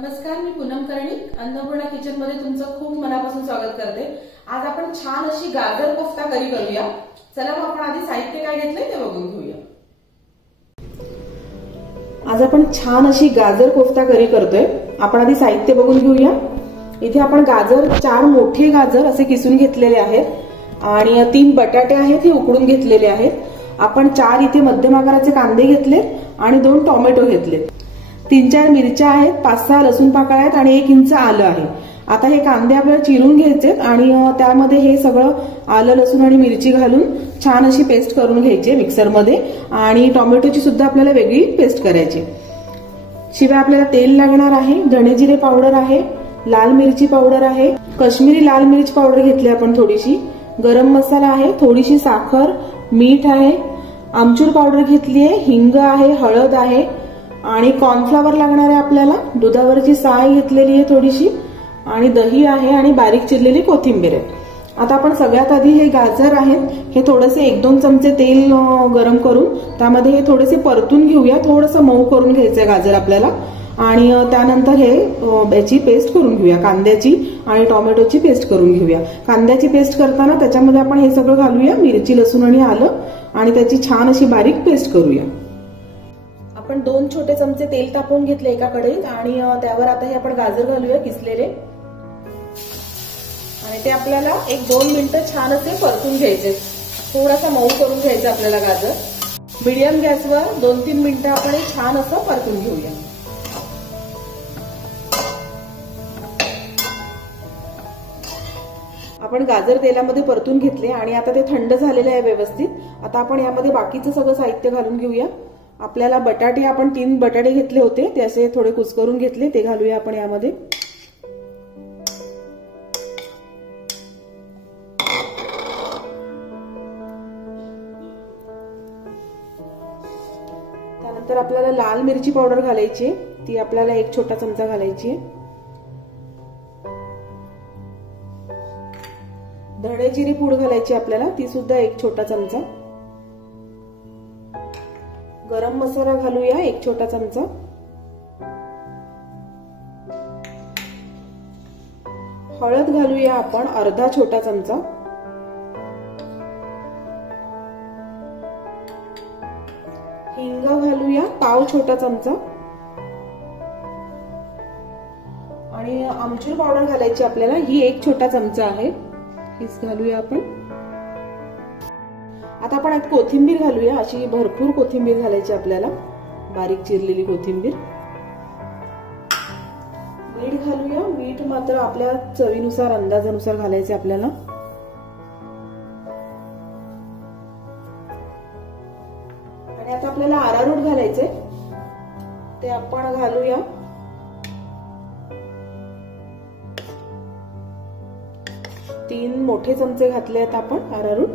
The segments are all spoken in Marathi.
नमस्कार, मी पूनम कर्णिक अन्नपूर्णा किचन मध्ये तुमचं खूप मनापासून स्वागत करते। आज आपण छान अशी गाजर कोफ्ता करी करूया। चला मग आपण आधी साहित्य काय घेतलंय ते बघून घेऊया। आज आपण छान अशी गाजर कोफ्ता करी करतोय। आपण आधी साहित्य बघून घेऊया। इथे आपण गाजर 4 मोठे गाजर असे किसून घेतलेले आहेत आणि 3 बटाटे आहेत हे उकडून घेतलेले आहेत। आपण 4 इथे मध्यम आकाराचे कांदे घेतले आणि 2 टोमॅटो घेतले। 3-4 मिरच्या आहेत, 5-6 लसूण पाकळ्या आहेत आणि 1 इंच आलं आहे। आता हे कांदे आपल्याला चिरून घ्यायचे आणि त्यामध्ये हे सगळं आलं लसूण आणि मिरची घालून छान अशी पेस्ट करून घ्यायची मिक्सर मध्ये आणि टोमॅटोची सुद्धा आपल्याला वेगळी पेस्ट करायची। शिवाय आपल्याला तेल लागणार आहे, धणे जिरे पावडर आहे, लाल मिरची पावडर आहे, काश्मीरी लाल मिरची पावडर घेतली आपण थोडीशी, गरम मसाला आहे, थोडीशी साखर, मीठ आहे, आमचूर पावडर घेतली आहे, हिंग आहे, हळद आहे आणि कॉर्नफ्लॉवर लागणार आहे आपल्याला, दुधावरची साय घेतलेली आहे थोडीशी आणि दही आहे आणि बारीक चिरलेली कोथिंबीर आहे। आता आपण सगळ्यात आधी हे गाजर आहेत हे थोडेसे 1-2 चमचे तेल गरम करून त्यामध्ये हे थोडेसे परतून घेऊया। थोडंसं मऊ करून घ्यायचंय गाजर आपल्याला आणि त्यानंतर हे याची पेस्ट करून घेऊया, कांद्याची आणि टोमॅटोची पेस्ट करून घेऊया। कांद्याची पेस्ट करताना त्याच्यामध्ये आपण हे सगळं घालूया, मिरची लसूण आणि आलं आणि त्याची छान अशी बारीक पेस्ट करूया। आपण 2 छोटे चमचे तेल तापवून घेतले एका कढईत आणि त्यावर आता हे आपण गाजर घालूया किसलेले आणि ते आपल्याला 1-2 मिनिटं छान असे परतून घ्यायचे। थोडासा मऊ करून घ्यायचा आपल्याला गाजर। मीडियम गॅसवर 2-3 मिनिटं आपण हे छान असं परतून घेऊया। आपण गाजर तेलामध्ये परतून घेतले आणि आता ते थंड झालेले आहे व्यवस्थित। आता आपण यामध्ये बाकीचं सगळं साहित्य घालून घेऊया। आपल्याला बटाटे आपण 3 बटाटे घेतले होते ते असे थोडे कुस्करून घेतले, ते घालूया आपण यामध्ये। त्यानंतर आपल्याला लाल मिरची पावडर घालायची आहे, ती आपल्याला 1 छोटा चमचा घालायची आहे। धणे जिरे पूड घालायची आपल्याला, ती सुद्धा 1 छोटा चमचा। गरम मसाला घालूया 1 छोटा चमचा। हळद घालूया आपण अर्धा छोटा चमचा। हिंग घालूया पाव छोटा चमचा आणि आमचूर पावडर घालायची आपल्याला, ही 1 छोटा चमचा आहे, हीच घालूया आपण। आता आपण आता कोथिंबीर घालूया, अशी भरपूर कोथिंबीर घालायची आपल्याला, बारीक चिरलेली कोथिंबीर। मीठ घालूया, मीठ मात्र आपल्या चवीनुसार अंदाजानुसार घालायचे आपल्याला। आणि आता आपल्याला अरारोट घालायचे, ते आपण घालूया। तीन मोठे चमचे घातले आहेत आपण अरारोट।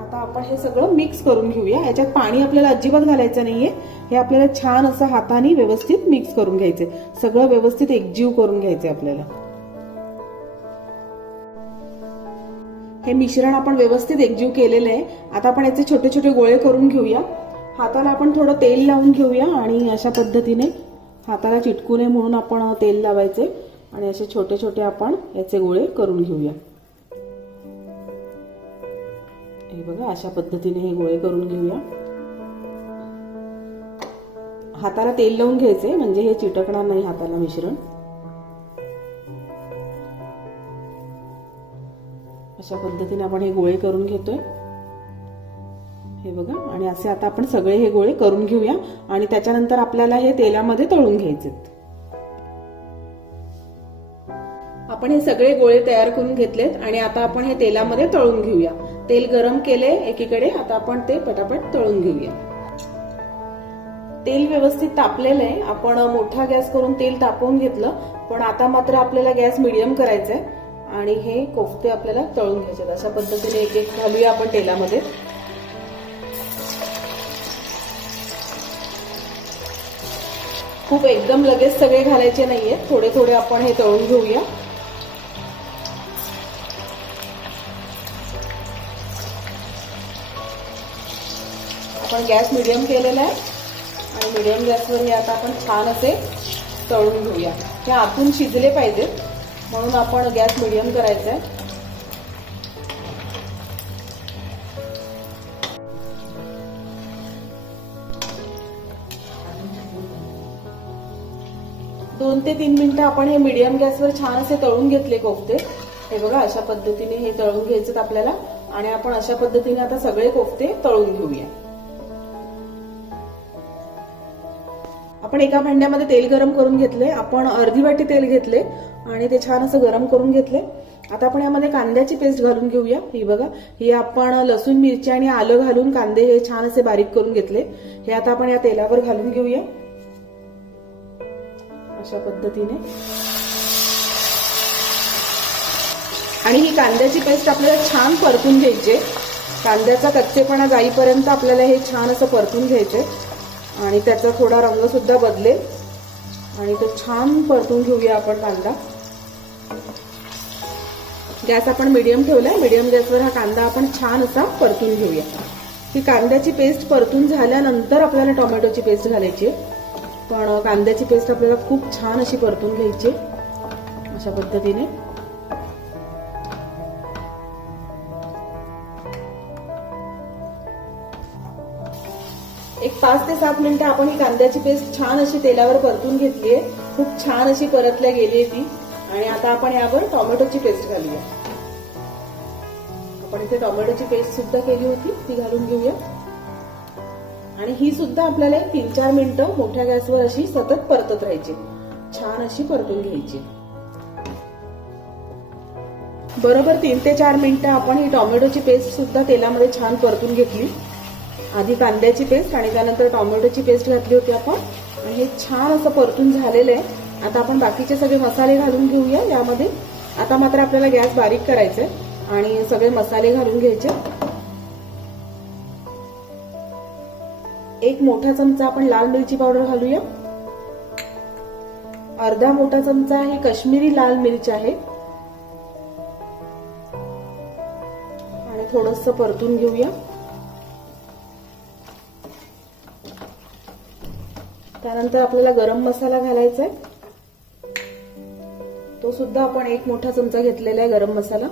आता आपण हे सगळं मिक्स करून घेऊया। याच्यात पाणी आपल्याला अजिबात घालायचं नाहीये, हे आपल्याला छान असं हाताने व्यवस्थित मिक्स करून घ्यायचे, सगळं व्यवस्थित एकजीव करून घ्यायचे आपल्याला। हे मिश्रण आपण व्यवस्थित एकजीव केलेलं आहे। आता आपण याचे छोटे छोटे गोळे करून घेऊया। हाताला आपण थोडं तेल लावून घेऊया आणि अशा पद्धतीने हाताला चिटकू नये म्हणून आपण तेल लावायचे आणि असे छोटे छोटे आपण याचे गोळे करून घेऊया। हे बघा, अशा पद्धतीने हे गोळे करून घेऊया। हाताला तेल लावून घ्यायचे म्हणजे हे चिटकणार नाही हाताला मिश्रण। अशा पद्धतीने आपण हे गोळे करून घेतोय, हे बघा। आणि असे आता आपण सगळे हे गोळे करून घेऊया आणि त्याच्यानंतर आपल्याला हे तेलामध्ये तळून घ्यायचे। आपण हे सगळे गोळे तयार करून घेतलेत आणि आता आपण हे तेलामध्ये तळून घेऊया। तेल गरम केले एकीकडे, आता आपण ते पटापट तळून घेऊया। तेल व्यवस्थित तापलेलं आहे, आपण मोठा गॅस करून तेल तापवून घेतलं, पण आता मात्र आपल्याला गॅस मीडियम करायचा आहे आणि हे कोफ्ते आपल्याला तळून घ्यायचे। अशा पद्धतीने एक एक घालूया आपण तेलामध्ये। खूप एकदम लगेच सगळे घालायचे नाहीये, थोडे थोडे आपण हे तळून घेऊया। आपण गॅस मीडियम केलेला आहे आणि मीडियम गॅसवर हे आता आपण छान असे तळून घेऊया. हे आतून शिजले पाहिजेत म्हणून आपण गॅस मीडियम करायचा आहे. दोन ते 3 मिनिटं आपण हे मीडियम गॅसवर छान असे तळून घेतले कोफ्ते. हे बघा अशा पद्धतीने हे तळून घ्यायचे आपल्याला. आणि आपण अशा पद्धतीने आता सगळे कोफ्ते तळून घेऊया. आपण एका भांड्यामध्ये तेल गरम करून घेतले. आपण अर्धी वाटी तेल घेतले आणि ते छान असं गरम करून घेतले. आता आपण यामध्ये कांद्याची पेस्ट घालून घेऊया. ही बघा, ही आपण लसूण मिरची आणि आलं घालून कांदे हे छान असे बारीक करून घेतले. हे आता आपण या तेलावर घालून घेऊया अशा पद्धतीने. आणि ही कांद्याची पेस्ट आपल्याला छान परतून घ्यायची. कांद्याचा कच्चेपणा जाईपर्यंत आपल्याला हे छान असं परतून घ्यायचे आणि त्याचा थोडा रंग सुद्धा बदलेल. आणि तो छान परतून घेऊया आपण कांदा. गॅस आपण मीडियम ठेवलाय. मीडियम गॅसवर हा कांदा आपण छान असा परतून घेऊया. ही कांद्याची पेस्ट परतून झाल्यानंतर आपल्याला टोमॅटोची पेस्ट घालायची आहे. पण कांद्याची पेस्ट आपल्याला खूप छान अशी परतून घ्यायची अशा पद्धतीने. एक 5 ते 7 मिनिटं आपण ही कांद्याची पेस्ट छान अशी तेलावर परतून घेतलीये. खूप छान अशी परतल्या गेली ती. आणि आता आपण यावर टोमॅटोची पेस्ट घालूया. आपण इथे टोमॅटोची पेस्ट सुद्धा केली होती ती घालून घेऊया. आणि ही सुद्धा आपल्याला 3-4 मिनिटं मोठ्या गॅसवर अशी सतत परतत राहायची. छान अशी परतून घ्यायची. बरोबर 3 ते 4 मिनिटं आपण ही टोमॅटोची पेस्ट सुद्धा तेलामध्ये छान परतून घेतली. आधी कांद्याची पेस्ट आणि त्यानंतर टोमॅटोची पेस्ट घातली होती आपण. आणि हे छान असं परतून झालेलं आहे. आता आपण बाकीचे सगळे मसाले घालून घेऊया यामध्ये. आता मात्र आपल्याला गॅस बारीक करायचा आहे आणि सगळे मसाले घालून घ्यायचे. 1 मोठा चमचा आपण लाल मिरची पावडर घालूया. अर्धा मोठा चमचा ही काश्मीरी लाल मिरच आहे. आणि थोडंसं परतून घेऊया. त्यानंतर आपल्याला गरम मसाला घालायचा आहे. तो सुद्धा आपण 1 मोठा चमचा घेतलेला आहे गरम मसाला.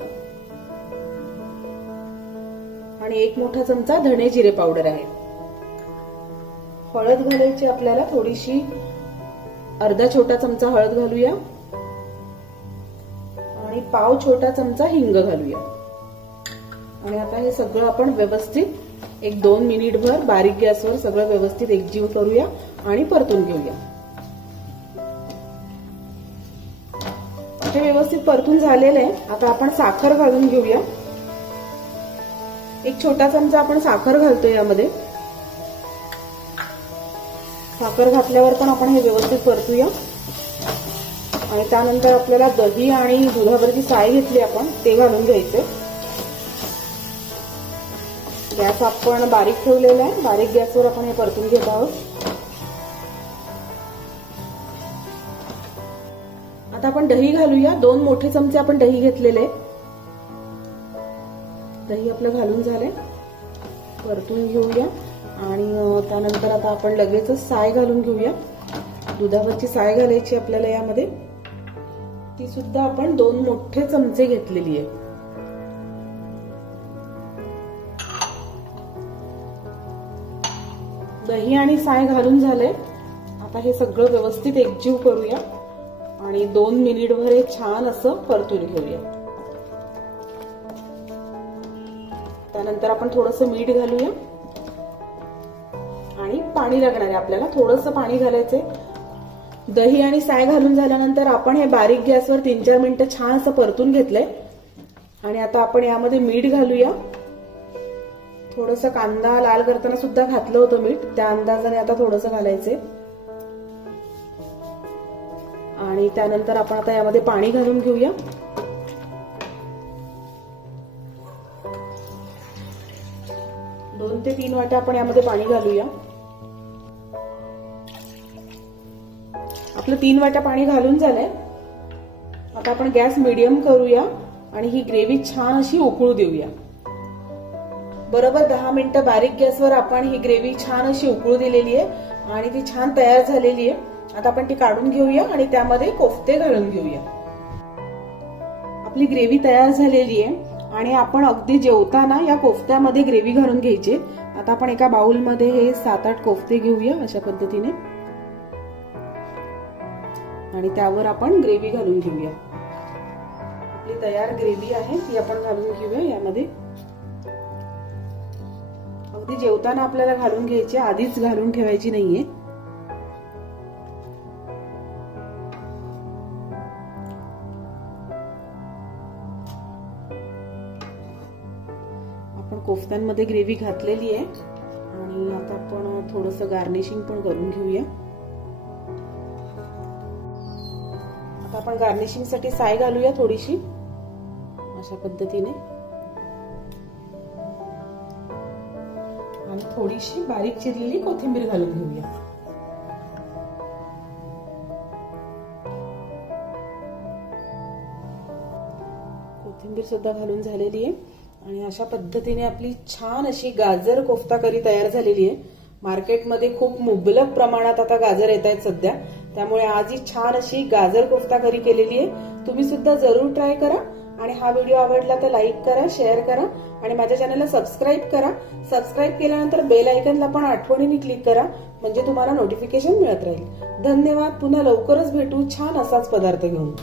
आणि 1 मोठा चमचा धणे जिरे पावडर आहे. हळद घालायची आपल्याला थोडीशी. अर्धा छोटा चमचा हळद घालूया. आणि पाव छोटा चमचा हिंग घालूया. आणि आता हे सगळं आपण व्यवस्थित 1-2 मिनिटभर बारीक गॅसवर सगळं व्यवस्थित एकजीव करूया आणि परतून घेऊया. हे व्यवस्थित परतून झालेलं आहे. आता आपण साखर घालून घेऊया. 1 छोटा चमचा आपण साखर घालतोय यामध्ये. साखर घातल्यावर पण आपण हे व्यवस्थित परतूया. आणि त्यानंतर आपल्याला दही आणि दुधावरची साय घेतली आपण ते घालून घ्यायचे. गॅस आपण बारीक ठेवलेला आहे. बारीक गॅसवर आपण हे परतून घेत आहोत. आता आपण दही घालूया. 2 मोठे चमचे आपण दही घेतलेले. दही आपलं घालून झालंय. परतून घेऊया. आणि त्यानंतर आता आपण लगेचच साय घालून घेऊया. दुधावरची साय घालायची आपल्याला यामध्ये. ती सुद्धा आपण 2 मोठे चमचे घेतलेली आहे. दही आणि साय घालून झालंय. आता हे सगळं व्यवस्थित एकजीव करूया आणि 2 मिनिटभर हे छान असं परतून घेऊया. त्यानंतर आपण थोडंसं मीठ घालूया. आणि पाणी लागणार आहे आपल्याला. थोडंसं पाणी घालायचंय. दही आणि साय घालून झाल्यानंतर आपण हे बारीक गॅसवर 3-4 मिनिटं छान असं परतून घेतलंय. आणि आता आपण यामध्ये मीठ घालूया. थोडंसं कांदा लाल करताना सुद्धा घातलं होतं मीठ. त्या अंदाजाने आता थोडंसं घालायचंय. आणि त्यानंतर आपण आता यामध्ये पाणी घालून घेऊया. दोन ते 3 वाट्या आपण यामध्ये पाणी घालूया. आपलं 3 वाट्या पाणी घालून झालंय. आता आपण गॅस मीडियम करूया आणि ही ग्रेव्ही छान अशी उकळू देऊया. बरोबर 10 मिनिटं बारीक गॅसवर आपण ही ग्रेव्ही छान अशी उकळू दिलेली आहे. आणि ती छान तयार झालेली आहे. आता आपण ती काढून घेऊया आणि त्यामध्ये कोफ्ते घालून घेऊया. आपली ग्रेव्ही तयार झालेली आहे आणि आपण अगदी जेवताना या कोफ्त्यामध्ये ग्रेव्ही घालून घ्यायची. आता आपण एका बाउलमध्ये हे 7-8 कोफ्ते घेऊया अशा पद्धतीने आणि त्यावर आपण ग्रेव्ही घालून घेऊया. आपली तयार ग्रेव्ही आहे ती आपण घालून घेऊया यामध्ये. अगदी जेवताना आपल्याला घालून घ्यायची, आधीच घालून ठेवायची नाहीये. आपण कोफ्त्यांमध्ये ग्रेव्ही घातलेली आहे आणि आता आपण थोडंसं गार्निशिंग पण करून घेऊया. आता आपण गार्निशिंग साठी साय घालूया थोडीशी अशा पद्धतीने आणि थोडीशी बारीक चिरलेली कोथिंबीर घालून घेऊया. कोथिंबीर सुद्धा घालून झालेली आहे आणि अशा पद्धतीने आपली छान अशी गाजर कोफ्ता करी तयार झालेली आहे. मार्केटमध्ये खूप मुबलक प्रमाणात आता गाजर येत आहेत सध्या, त्यामुळे आज ही छान अशी गाजर कोफ्ता करी केलेली आहे. तुम्ही सुद्धा जरूर ट्राय करा आणि हा व्हिडिओ आवडला तर लाईक करा, शेअर करा आणि माझ्या चॅनलला सबस्क्राईब करा. सबस्क्राईब केल्यानंतर बेल आयकॉनला पण आठवणीने क्लिक करा म्हणजे तुम्हाला नोटिफिकेशन मिळत राहील. धन्यवाद. पुन्हा लवकरच भेटू छान असाच पदार्थ घेऊन.